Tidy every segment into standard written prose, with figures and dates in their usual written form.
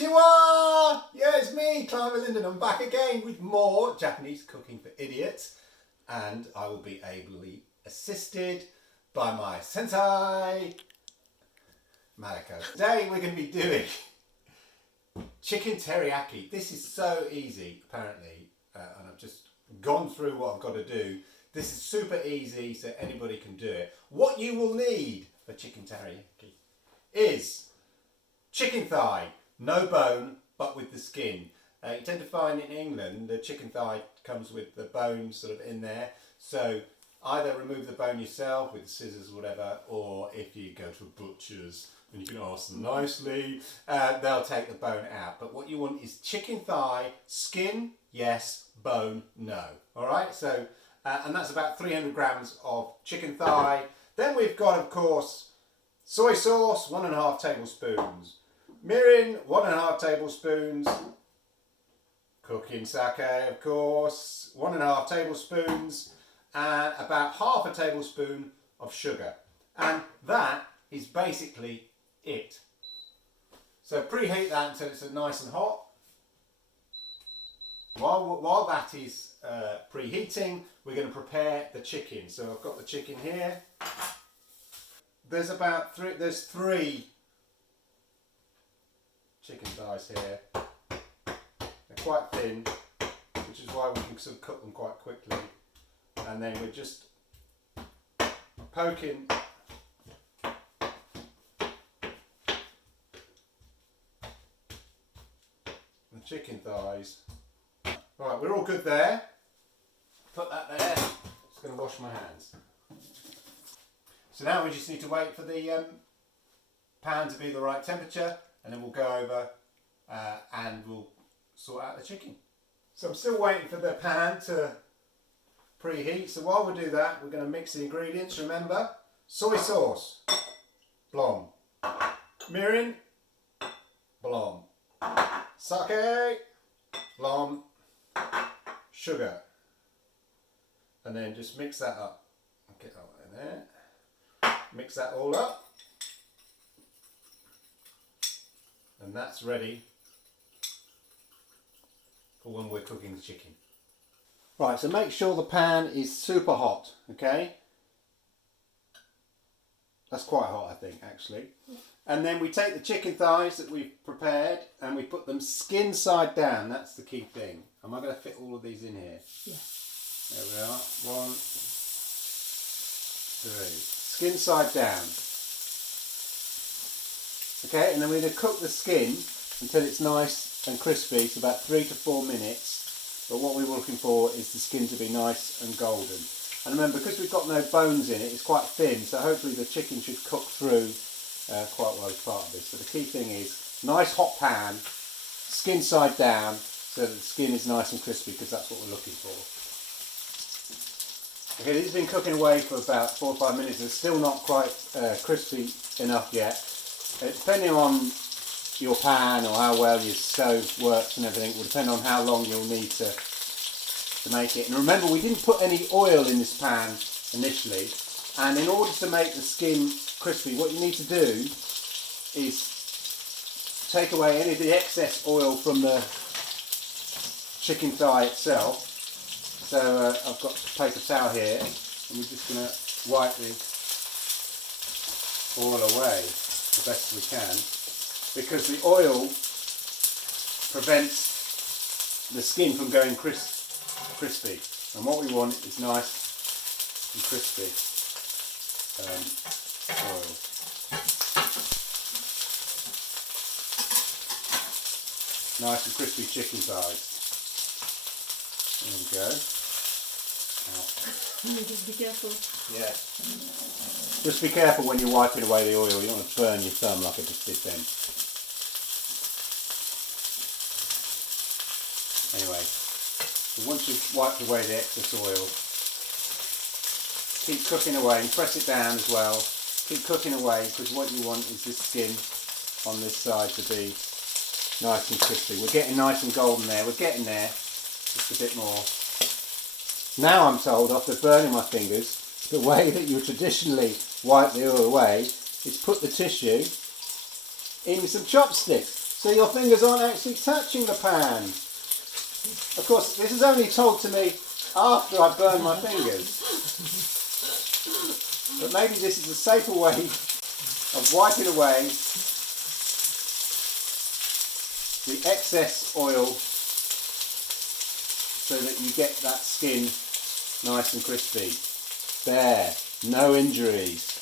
Konnichiwa! Yeah, it's me, Climber Linden. I'm back again with more Japanese cooking for idiots, and I will be ably assisted by my sensei, Mariko. Today we're going to be doing chicken teriyaki. This is so easy, apparently, and I've just gone through what I've got to do. This is super easy, so anybody can do it. What you will need for chicken teriyaki is chicken thigh, no bone, but with the skin. You tend to find in England the chicken thigh comes with the bone sort of in there. So either remove the bone yourself with scissors or whatever, or if you go to a butcher's and you can ask them nicely, they'll take the bone out. But what you want is chicken thigh, skin, yes, bone, no. All right, so, and that's about 300 grams of chicken thigh. Then we've got, of course, soy sauce, 1.5 tablespoons. Mirin, 1.5 tablespoons. Cooking sake, of course, 1.5 tablespoons. And about 1/2 tablespoon of sugar. And that is basically it. So preheat that until it's nice and hot. While that is preheating, we're going to prepare the chicken. So I've got the chicken here. There's three chicken thighs here. They're quite thin, which is why we can sort of cook them quite quickly. And then we're just poking the chicken thighs. Right, we're all good there. Put that there. Just going to wash my hands. So now we just need to wait for the pan to be the right temperature, and then we'll go over and we'll sort out the chicken. So I'm still waiting for the pan to preheat. So while we do that, we're going to mix the ingredients. Remember, soy sauce, blom. Mirin, blom. Sake, blom. Sugar. And then just mix that up. Get that one in there. Mix that all up. And that's ready for when we're cooking the chicken. Right, so make sure the pan is super hot, okay? That's quite hot, I think, actually. Yeah. And then we take the chicken thighs that we've prepared and we put them skin side down. That's the key thing. Am I going to fit all of these in here? Yeah. There we are. 1, 2. Skin side down. Okay, and then we're going to cook the skin until it's nice and crispy, so about 3 to 4 minutes. But what we were looking for is the skin to be nice and golden. And remember, because we've got no bones in it, it's quite thin, so hopefully the chicken should cook through quite well as part of this. So the key thing is nice hot pan, skin side down, so that the skin is nice and crispy, because that's what we're looking for. Okay, this has been cooking away for about 4 or 5 minutes. It's still not quite crispy enough yet. Depending on your pan or how well your stove works and everything will depend on how long you'll need to make it. And remember, we didn't put any oil in this pan initially, and in order to make the skin crispy, what you need to do is take away any of the excess oil from the chicken thigh itself. So I've got a paper towel here, and we're just going to wipe the oil away the best we can, because the oil prevents the skin from going crispy, and what we want is nice and crispy oil. Nice and crispy chicken thighs. There we go. Just be careful. Yeah. Just be careful when you're wiping away the oil. You don't want to burn your thumb like I just did then. Anyway, so once you've wiped away the excess oil, keep cooking away and press it down as well. Keep cooking away, because what you want is this skin on this side to be nice and crispy. We're getting nice and golden there. We're getting there. Just a bit more. Now I'm told, after burning my fingers, the way that you traditionally wipe the oil away is put the tissue in some chopsticks. so your fingers aren't actually touching the pan. Of course, this is only told to me after I've burned my fingers. But maybe this is a safer way of wiping away the excess oil so that you get that skin nice and crispy. There, no injuries.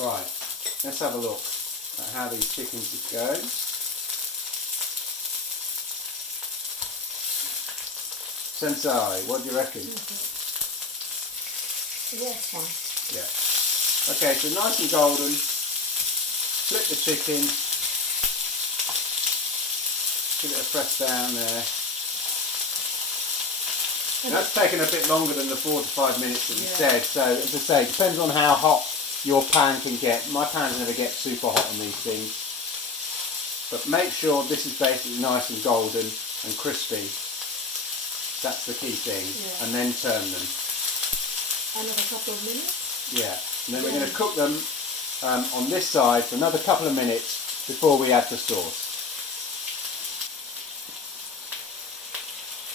Right, let's have a look at how these chickens are going. Sensei, what do you reckon? Yes, fine. Yeah. Okay, so nice and golden. Flip the chicken. Give it a press down there. That's taken a bit longer than the 4 to 5 minutes that we said. So as I say, it depends on how hot your pan can get. My pans never get super hot on these things. But make sure this is basically nice and golden and crispy. That's the key thing. Yeah. And then turn them. Another couple of minutes? Yeah. And then we're going to cook them on this side for another couple of minutes before we add the sauce.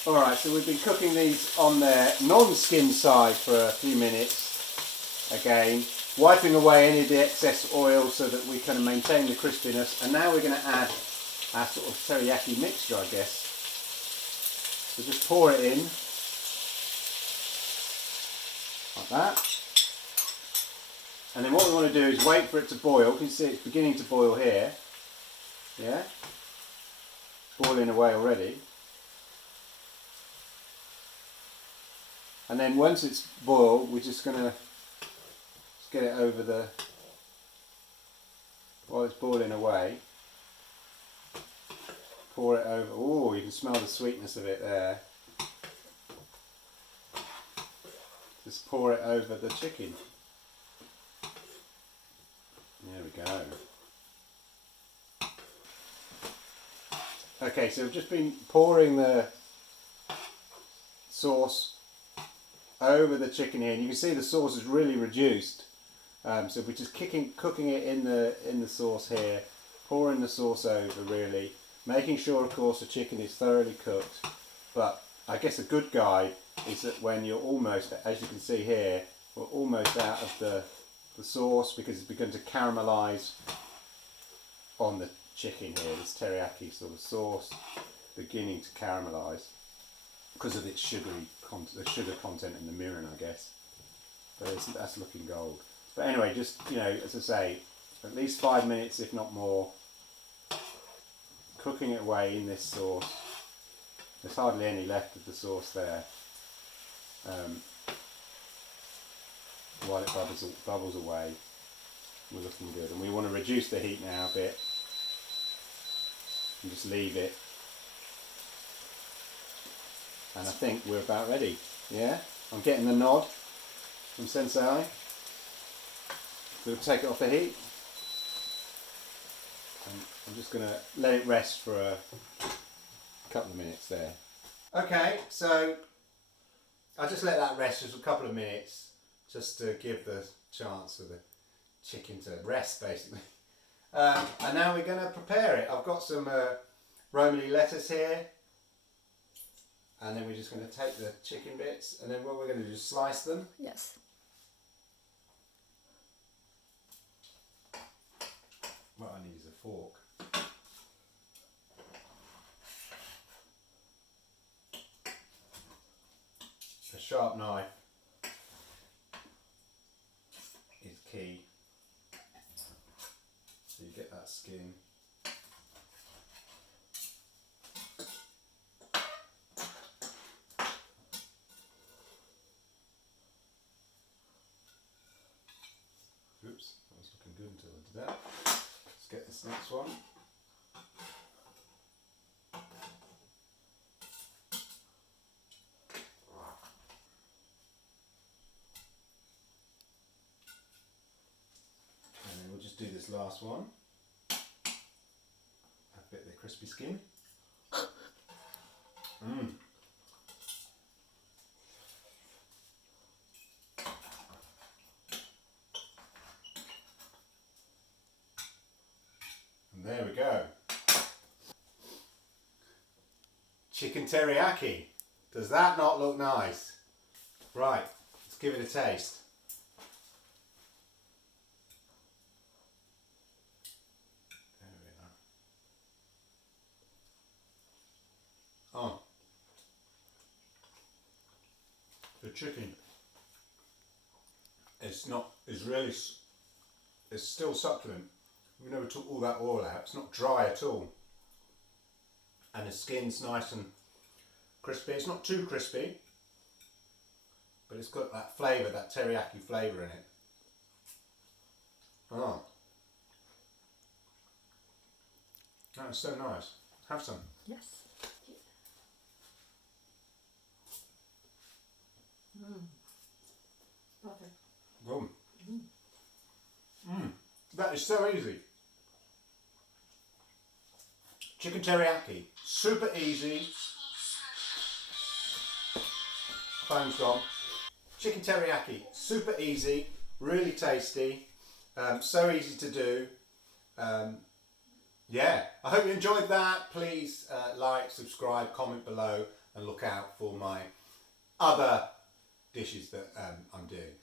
Alright, so we've been cooking these on their non-skin side for a few minutes. Again, wiping away any of the excess oil so that we can maintain the crispiness. And now we're going to add our sort of teriyaki mixture, I guess. So just pour it in, like that. And then what we want to do is wait for it to boil. You can see it's beginning to boil here. Yeah? Boiling away already. And then once it's boiled, we're just going to get it over the, while it's boiling away. Pour it over. Oh, you can smell the sweetness of it there. Just pour it over the chicken. There we go. Okay, so we've just been pouring the sauce over the chicken here, and you can see the sauce is really reduced. So we're just cooking it in the sauce here, pouring the sauce over really. Making sure, of course, the chicken is thoroughly cooked, but I guess a good guide is that when you're almost, as you can see here, we're almost out of the sauce because it's begun to caramelise on the chicken here, this teriyaki sort of sauce beginning to caramelise because of its sugar content in the mirin, I guess. But that's looking gold. But anyway, just, you know, as I say, at least 5 minutes, if not more, cooking it away in this sauce. There's hardly any left of the sauce there. While it bubbles away, we're looking good. And we want to reduce the heat now a bit and just leave it. And I think we're about ready. Yeah? I'm getting the nod from Sensei. We'll take it off the heat. And I'm just going to let it rest for a couple of minutes there. Okay, so I'll just let that rest just a couple of minutes just to give the chance for the chicken to rest basically. And now we're going to prepare it. I've got some Romany lettuce here. And then we're just going to take the chicken bits and then what we're going to do is slice them. Yes. What I need is a fork. A sharp knife is key. So you get that skin. Oops, that was looking good until I did that. Let's get this next one. And then we'll just do this last one. Have a bit of the crispy skin. Mmm. There we go. chicken teriyaki. Does that not look nice? Right, let's give it a taste. There we are. Oh. The chicken is still succulent. We never took all that oil out. It's not dry at all. And the skin's nice and crispy. It's not too crispy, but it's got that flavour, that teriyaki flavour in it. Oh. That is so nice. Have some. Yes. Perfect. Boom. That is so easy. Chicken teriyaki, super easy. Phone's gone. Chicken teriyaki, super easy, really tasty, so easy to do. Yeah, I hope you enjoyed that. Please like, subscribe, comment below, and look out for my other dishes that I'm doing.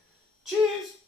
Cheers!